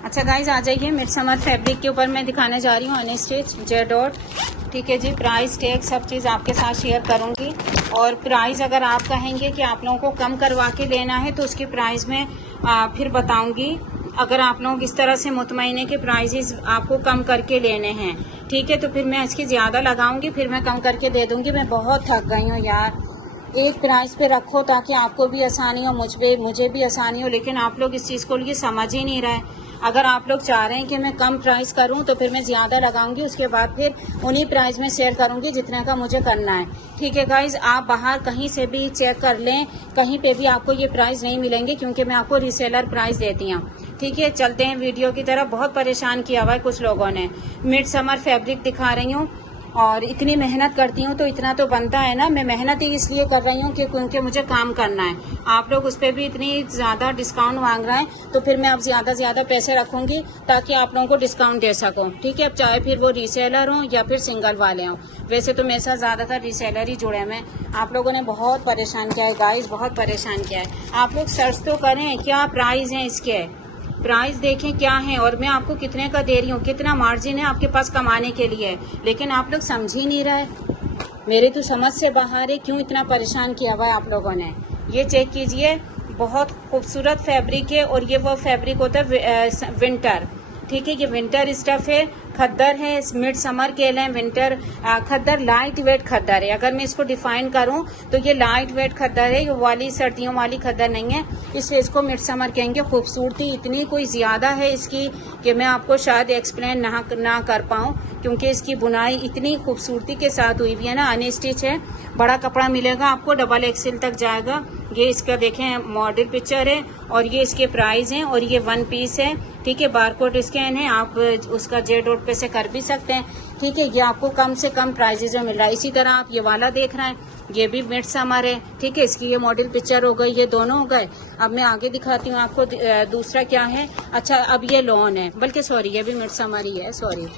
अच्छा गाइज आ जाइए, midsummer fabric के ऊपर मैं दिखाने जा रही हूँ अनस्टिच जे डॉट। ठीक है जी, प्राइस टैग सब चीज़ आपके साथ शेयर करूँगी। और प्राइस अगर आप कहेंगे कि आप लोगों को कम करवा के लेना है तो उसकी प्राइस में फिर बताऊँगी। अगर आप लोग इस तरह से मुतमईन है कि प्राइजेस आपको कम करके लेने हैं, ठीक है, तो फिर मैं इसकी ज़्यादा लगाऊंगी, फिर मैं कम करके दे दूँगी। मैं बहुत थक गई हूँ यार, एक प्राइस पे रखो ताकि आपको भी आसानी हो, मुझे भी आसानी हो, लेकिन आप लोग इस चीज़ को लिए समझ ही नहीं रहे। अगर आप लोग चाह रहे हैं कि मैं कम प्राइस करूं तो फिर मैं ज़्यादा लगाऊंगी, उसके बाद फिर उन्हीं प्राइस में शेयर करूंगी जितने का मुझे करना है। ठीक है गाइज, आप बाहर कहीं से भी चेक कर लें, कहीं पे भी आपको ये प्राइस नहीं मिलेंगे क्योंकि मैं आपको रीसेलर प्राइस देती हूँ। ठीक है, चलते हैं वीडियो की तरफ। बहुत परेशान किया हुआ है कुछ लोगों ने। मिडसमर फैब्रिक दिखा रही हूँ और इतनी मेहनत करती हूँ तो इतना तो बनता है ना। मैं मेहनत ही इसलिए कर रही हूँ क्योंकि मुझे काम करना है। आप लोग उस पर भी इतनी ज़्यादा डिस्काउंट मांग रहे हैं तो फिर मैं अब ज़्यादा पैसे रखूँगी ताकि आप लोगों को डिस्काउंट दे सकूँ। ठीक है, अब चाहे फिर वो रीसेलर हों या फिर सिंगल वाले हों। वैसे तो मेरे साथ ज़्यादातर रीसेलर ही जुड़े हैं। आप लोगों ने बहुत परेशान किया है गाइस, बहुत परेशान किया है। आप लोग सर्च तो करें क्या प्राइस हैं इसके, प्राइस देखें क्या है और मैं आपको कितने का दे रही हूँ, कितना मार्जिन है आपके पास कमाने के लिए। लेकिन आप लोग समझ ही नहीं रहे, मेरे तो समझ से बाहर है। क्यों इतना परेशान किया हुआ है आप लोगों ने। ये चेक कीजिए, बहुत खूबसूरत फैब्रिक है और ये वो फैब्रिक होता है विंटर। ठीक है, ये विंटर स्टफ है, खद्दर है, मिडसमर केल है, विंटर खद्दर, लाइट वेट खद्दर है। अगर मैं इसको डिफाइन करूं तो ये लाइट वेट खद्दर है, ये वाली सर्दियों वाली खद्दर नहीं है, इसलिए इसको मिडसमर कहेंगे। खूबसूरती इतनी कोई ज्यादा है इसकी कि मैं आपको शायद एक्सप्लेन ना कर पाऊं, क्योंकि इसकी बुनाई इतनी खूबसूरती के साथ हुई हुई है ना। अनस्टिच है, बड़ा कपड़ा मिलेगा आपको, डबल एक्सेल तक जाएगा। ये इसका देखें मॉडल पिक्चर है और ये इसके प्राइस हैं और ये वन पीस है। ठीक है, बारकोड स्कैन है, आप उसका जे डॉट पे से कर भी सकते हैं। ठीक है, ये आपको कम से कम प्राइजेज में मिल रहा है। इसी तरह आप ये वाला देख रहे हैं, ये भी मिडसमर है। ठीक है, इसकी ये मॉडल पिक्चर हो गई, ये दोनों हो गए। अब मैं आगे दिखाती हूँ आपको दूसरा क्या है। अच्छा, अब ये लॉन है, बल्कि सॉरी ये भी मिडसमर ही है, सॉरी।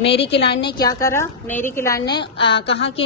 मेरी क्लाइंट ने क्या करा, मेरी क्लाइंट ने कहा कि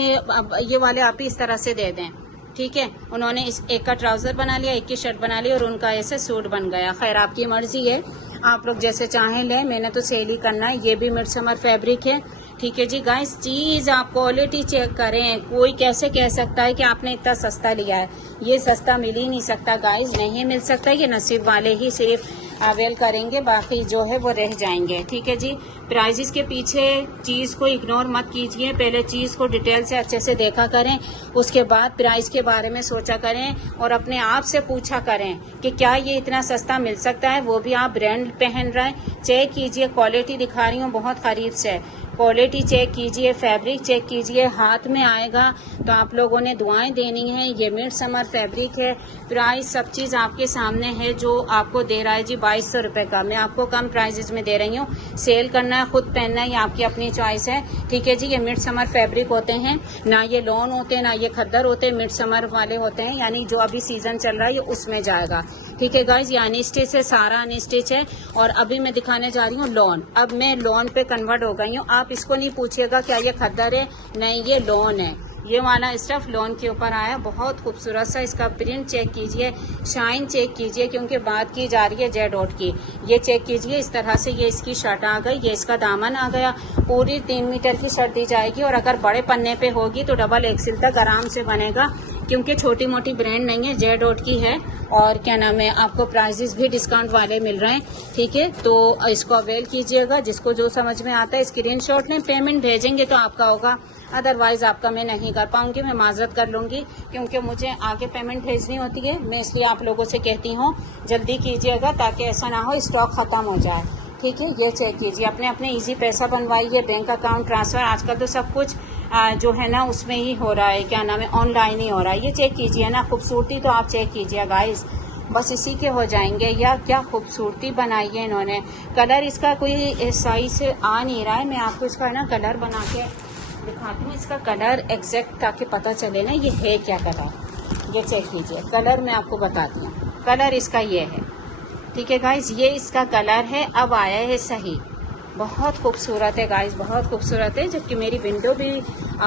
ये वाले आप ही इस तरह से दे दें। ठीक है, उन्होंने इस एक का ट्राउजर बना लिया, एक की शर्ट बना ली और उनका ऐसे सूट बन गया। खैर आपकी मर्जी है, आप लोग जैसे चाहें लें, मैंने तो सेल ही करना है। ये भी मिडसमर फैब्रिक है। ठीक है जी गाइस, चीज़ आप क्वालिटी चेक करें। कोई कैसे कह सकता है कि आपने इतना सस्ता लिया है, ये सस्ता मिल ही नहीं सकता गाइस, नहीं मिल सकता। ये नसीब वाले ही सिर्फ अवेल करेंगे, बाकी जो है वो रह जाएंगे। ठीक है जी, प्राइजेस के पीछे चीज़ को इग्नोर मत कीजिए, पहले चीज़ को डिटेल से अच्छे से देखा करें, उसके बाद प्राइस के बारे में सोचा करें और अपने आप से पूछा करें कि क्या ये इतना सस्ता मिल सकता है, वो भी आप ब्रांड पहन रहे हैं। चेक कीजिए, क्वालिटी दिखा रही हूँ बहुत करीब से, क्वालिटी चेक कीजिए, फैब्रिक चेक कीजिए, हाथ में आएगा तो आप लोगों ने दुआएं देनी है। ये मिडसमर फैब्रिक है, प्राइस सब चीज़ आपके सामने है। जो आपको दे रहा है जी 2200 रुपये का, मैं आपको कम प्राइजेस में दे रही हूँ। सेल करना है, खुद पहनना है, ये आपकी अपनी चॉइस है। ठीक है जी, ये मिडसमर फैब्रिक होते हैं, ना ये लॉन होते हैं ना ये खद्दर होते हैं, मिडसमर वाले होते हैं, यानी जो अभी सीजन चल रहा है ये उसमें जाएगा। ठीक है गाइज, ये अनस्टिच है, सारा अनस्टिच है। और अभी मैं दिखाने जा रही हूँ लॉन। अब मैं लॉन पे कन्वर्ट हो गई हूँ। आप इसको नहीं पूछिएगा क्या ये खद्दर है, नहीं ये लॉन है। ये वाला स्टफ लॉन के ऊपर आया, बहुत खूबसूरत सा। इसका प्रिंट चेक कीजिए, शाइन चेक कीजिए, क्योंकि बात की जा रही है जे डॉट की। ये चेक कीजिए, इस तरह से ये इसकी शर्ट आ गई, ये इसका दामन आ गया। पूरी 3 मीटर की शर्ट दी जाएगी और अगर बड़े पन्ने पे होगी तो डबल एक्सेल तक आराम से बनेगा, क्योंकि छोटी मोटी ब्रांड नहीं है, जे डॉट की है। और क्या नाम है, आपको प्राइजेस भी डिस्काउंट वाले मिल रहे हैं। ठीक है, तो इसको अवेल कीजिएगा। जिसको जो समझ में आता है स्क्रीनशॉट लें, पेमेंट भेजेंगे तो आपका होगा, अदरवाइज आपका मैं नहीं कर पाऊंगी, मैं माजरत कर लूंगी, क्योंकि मुझे आगे पेमेंट भेजनी होती है। मैं इसलिए आप लोगों से कहती हूँ जल्दी कीजिएगा ताकि ऐसा ना हो स्टॉक खत्म हो जाए। ठीक है, ये चेक कीजिए, अपने अपने इजी पैसा बनवाइए, बैंक अकाउंट ट्रांसफर, आजकल तो सब कुछ जो है ना उसमें ही हो रहा है, क्या नाम है, ऑनलाइन ही हो रहा है। ये चेक कीजिए ना, खूबसूरती तो आप चेक कीजिए गाइस, बस इसी के हो जाएंगे। यार क्या खूबसूरती बनाई है इन्होंने। कलर इसका कोई सही से आ नहीं रहा है, मैं आपको इसका ना कलर बना के दिखाती हूँ, इसका कलर एग्जैक्ट, ताकि पता चले ना ये है क्या कलर। ये चेक कीजिए, कलर मैं आपको बताती हूँ, कलर इसका ये है। ठीक है गाइज, ये इसका कलर है, अब आया है सही। बहुत खूबसूरत है गाइस, बहुत खूबसूरत है। जबकि मेरी विंडो भी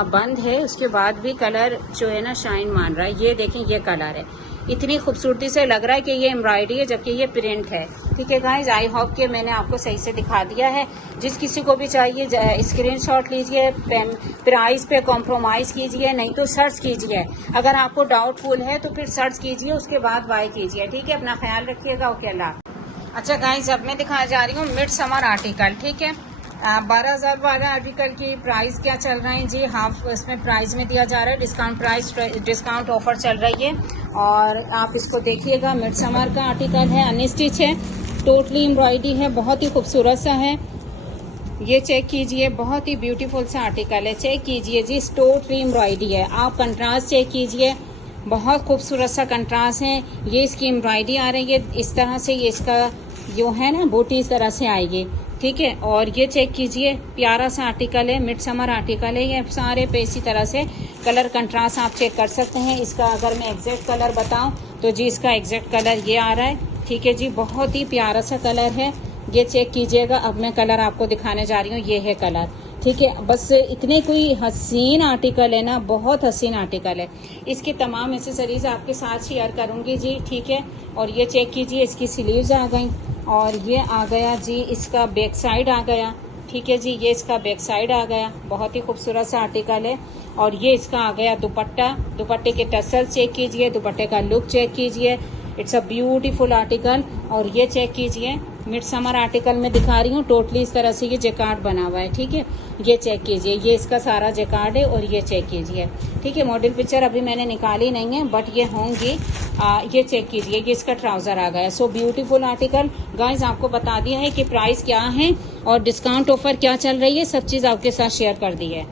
बंद है, उसके बाद भी कलर जो है ना शाइन मान रहा है। ये देखें, ये कलर है, इतनी खूबसूरती से लग रहा है कि ये एम्ब्रॉयडरी है जबकि ये प्रिंट है। ठीक है गाइज, आई होप कि मैंने आपको सही से दिखा दिया है। जिस किसी को भी चाहिए स्क्रीनशॉट लीजिए, प्राइस पे कॉम्प्रोमाइज़ कीजिए, नहीं तो सर्च कीजिए। अगर आपको डाउटफुल है तो फिर सर्च कीजिए, उसके बाद बाय कीजिए। ठीक है, अपना ख्याल रखिएगा। ओके, अल्लाह। अच्छा गाइज, अब मैं दिखाने जा रही हूँ मिड समर आर्टिकल। ठीक है, 12,000 वाला आर्टिकल की प्राइस क्या चल रहा है जी, हाफ इसमें प्राइस में दिया जा रहा है, डिस्काउंट प्राइस, डिस्काउंट ऑफर चल रही है। और आप इसको देखिएगा, मिड समर का आर्टिकल है, अनस्टिच है, टोटली एम्ब्रॉयडरी है, बहुत ही खूबसूरत सा है। ये चेक कीजिए, बहुत ही ब्यूटीफुल सा आर्टिकल है, चेक कीजिए जी, टोटली एम्ब्रॉयडरी है। आप कंट्रास्ट चेक कीजिए, बहुत खूबसूरत सा कंट्रास्ट है। ये इसकी एम्ब्रॉयडरी आ रही है इस तरह से, ये इसका जो है ना बूटी इस तरह से आएगी। ठीक है, और ये चेक कीजिए, प्यारा सा आर्टिकल है, मिड समर आर्टिकल है। ये सारे पे इसी तरह से कलर कंट्रास्ट आप चेक कर सकते हैं। इसका अगर मैं एग्जैक्ट कलर बताऊं तो जी इसका एग्जैक्ट कलर ये आ रहा है। ठीक है जी, बहुत ही प्यारा सा कलर है, ये चेक कीजिएगा। अब मैं कलर आपको दिखाने जा रही हूँ, ये है कलर। ठीक है, बस इतने कोई हसीन आर्टिकल है ना, बहुत हसीन आर्टिकल है। इसकी तमाम एसेसरीज आपके साथ शेयर करूँगी जी। ठीक है, और ये चेक कीजिए, इसकी स्लीव्स आ गई और ये आ गया जी इसका बैक साइड आ गया। ठीक है जी, ये इसका बैक साइड आ गया, बहुत ही खूबसूरत सा आर्टिकल है। और ये इसका आ गया दुपट्टा, दुपट्टे के टसल चेक कीजिए, दुपट्टे का लुक चेक कीजिए, इट्स अ ब्यूटीफुल आर्टिकल। और ये चेक कीजिए, मिड समर आर्टिकल में दिखा रही हूँ, टोटली इस तरह से ये जैकार्ड बना हुआ है। ठीक है, ये चेक कीजिए, ये इसका सारा जैकार्ड है और ये चेक कीजिए। ठीक है, मॉडल पिक्चर अभी मैंने निकाली नहीं है बट ये होंगी। ये चेक कीजिए, ये इसका ट्राउजर आ गया। सो ब्यूटीफुल आर्टिकल गाइस, आपको बता दिया है कि प्राइस क्या है और डिस्काउंट ऑफर क्या चल रही है, सब चीज़ आपके साथ शेयर कर दी है।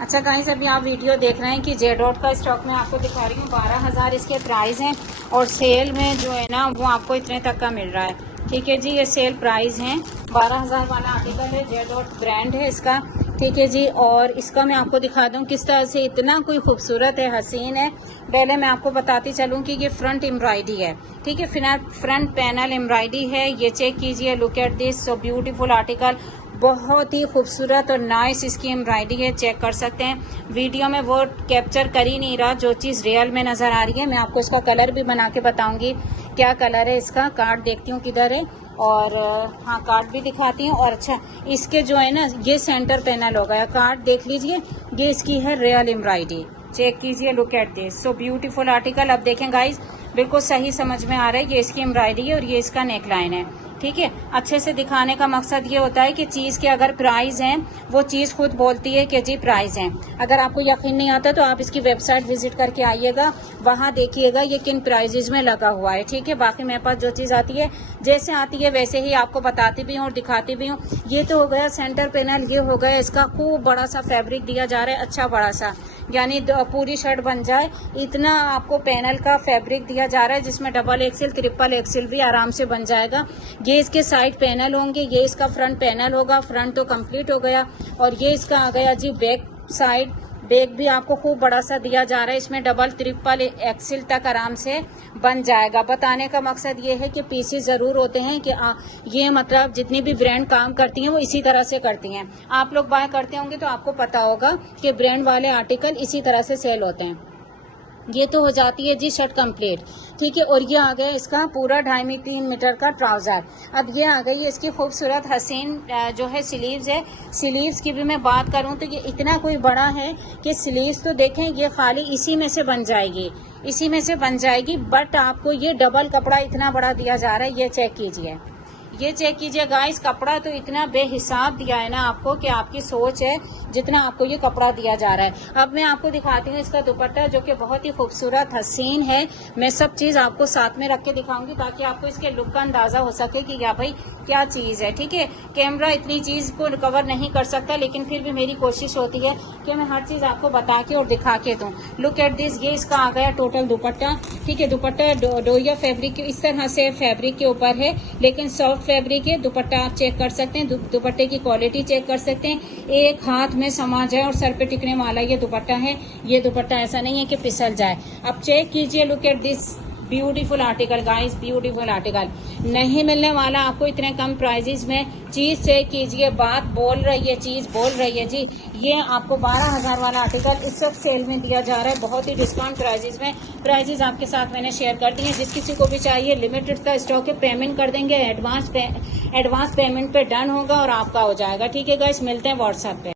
अच्छा गाइस, अभी आप वीडियो देख रहे हैं कि जे डॉट का स्टॉक में आपको दिखा रही हूँ, 12,000 इसके प्राइस हैं और सेल में जो है ना वो आपको इतने तक का मिल रहा है। ठीक है जी, ये सेल प्राइस हैं, 12,000 वाला आर्टिकल है, जे डॉट ब्रांड है इसका। ठीक है जी, और इसका मैं आपको दिखा दूं किस तरह से इतना कोई खूबसूरत है, हसीन है। पहले मैं आपको बताती चलूं कि ये फ्रंट एम्ब्रॉयडरी है। ठीक है, फ्रंट पैनल एम्ब्रॉयडरी है, ये चेक कीजिए, look at this, so beautiful article, बहुत ही खूबसूरत और नाइस इसकी एम्ब्रॉयडरी है, चेक कर सकते हैं। वीडियो में वो कैप्चर कर ही नहीं रहा जो चीज़ रियल में नज़र आ रही है। मैं आपको इसका कलर भी बना के बताऊंगी क्या कलर है इसका। कार्ड देखती हूँ किधर है, और हाँ कार्ड भी दिखाती हूँ। और अच्छा, इसके जो है ना ये सेंटर पैनल हो गया, कार्ड देख लीजिए, ये इसकी है रियल एम्ब्रॉयडरी, चेक कीजिए, look at this, so beautiful article. अब देखें गाइज, बिल्कुल सही समझ में आ रहा है, ये इसकी एम्ब्रॉयडरी है और ये इसका नेक लाइन है। ठीक है, अच्छे से दिखाने का मकसद ये होता है कि चीज़ के अगर प्राइस हैं वो चीज़ खुद बोलती है कि जी प्राइस हैं। अगर आपको यकीन नहीं आता तो आप इसकी वेबसाइट विजिट करके आइएगा, वहाँ देखिएगा ये किन प्राइजेज में लगा हुआ है। ठीक है, बाकी मेरे पास जो चीज़ आती है जैसे आती है वैसे ही आपको बताती भी हूँ और दिखाती भी हूँ। ये तो हो गया सेंटर पैनल, ये हो गया इसका खूब बड़ा सा फैब्रिक दिया जा रहा है, अच्छा बड़ा सा, यानी पूरी शर्ट बन जाए इतना आपको पैनल का फैब्रिक दिया जा रहा है, जिसमें डबल एक्सेल, ट्रिपल एक्सेल भी आराम से बन जाएगा। ये इसके साइड पैनल होंगे, ये इसका फ्रंट पैनल होगा, फ्रंट तो कंप्लीट हो गया। और ये इसका आ गया जी बैक साइड, बैग भी आपको खूब बड़ा सा दिया जा रहा है, इसमें डबल ट्रिपल एक्सेल तक आराम से बन जाएगा। बताने का मकसद ये है कि पीसेस ज़रूर होते हैं कि ये मतलब जितनी भी ब्रांड काम करती हैं वो इसी तरह से करती हैं। आप लोग बाय करते होंगे तो आपको पता होगा कि ब्रांड वाले आर्टिकल इसी तरह से सेल होते हैं। ये तो हो जाती है जी शर्ट कंप्लीट। ठीक है, और ये आ गया इसका पूरा 2.5-3 मीटर का ट्राउज़र। अब ये आ गई इसकी खूबसूरत हसीन जो है स्लीव्स है। स्लीव्स की भी मैं बात करूं तो ये इतना कोई बड़ा है कि स्लीव्स तो देखें ये खाली इसी में से बन जाएगी, इसी में से बन जाएगी, बट आपको ये डबल कपड़ा इतना बड़ा दिया जा रहा है। ये चेक कीजिए, ये चेक कीजिए गाइस, कपड़ा तो इतना बेहिसाब दिया है ना आपको कि आपकी सोच है जितना आपको ये कपड़ा दिया जा रहा है। अब मैं आपको दिखाती हूँ इसका दुपट्टा जो कि बहुत ही खूबसूरत हसीन है। मैं सब चीज़ आपको साथ में रख के दिखाऊंगी ताकि आपको इसके लुक का अंदाज़ा हो सके कि या भाई क्या चीज़ है। ठीक है, कैमरा इतनी चीज़ को कवर नहीं कर सकता, लेकिन फिर भी मेरी कोशिश होती है कि मैं हर चीज़ आपको बता के और दिखा के दूँ। लुक एट दिस, ये इसका आ गया टोटल दुपट्टा। ठीक है, दुपट्टा डोरिया फैब्रिक इस तरह से फैब्रिक के ऊपर है, लेकिन सॉफ्ट फैब्रिक है। दुपट्टा आप चेक कर सकते हैं, दुपट्टे की क्वालिटी चेक कर सकते हैं, एक हाथ में समा जाए और सर पे टिकने वाला ये दुपट्टा है। ये दुपट्टा ऐसा नहीं है कि फिसल जाए। अब चेक कीजिए, look at this, beautiful article guys, beautiful article. नहीं मिलने वाला आपको इतने कम प्राइजेस में। चीज चेक कीजिए, बात बोल रही है, चीज बोल रही है जी। ये आपको 12,000 वाला आर्टिकल इस वक्त सेल में दिया जा रहा है, बहुत ही डिस्काउंट प्राइजेस में। प्राइजेस आपके साथ मैंने शेयर कर दिए। जिस किसी को भी चाहिए, लिमिटेड का स्टॉक है, पेमेंट कर देंगे, एडवांस पेमेंट पे डन होगा और आपका हो जाएगा। ठीक है गाइस, मिलते हैं व्हाट्सएप पे।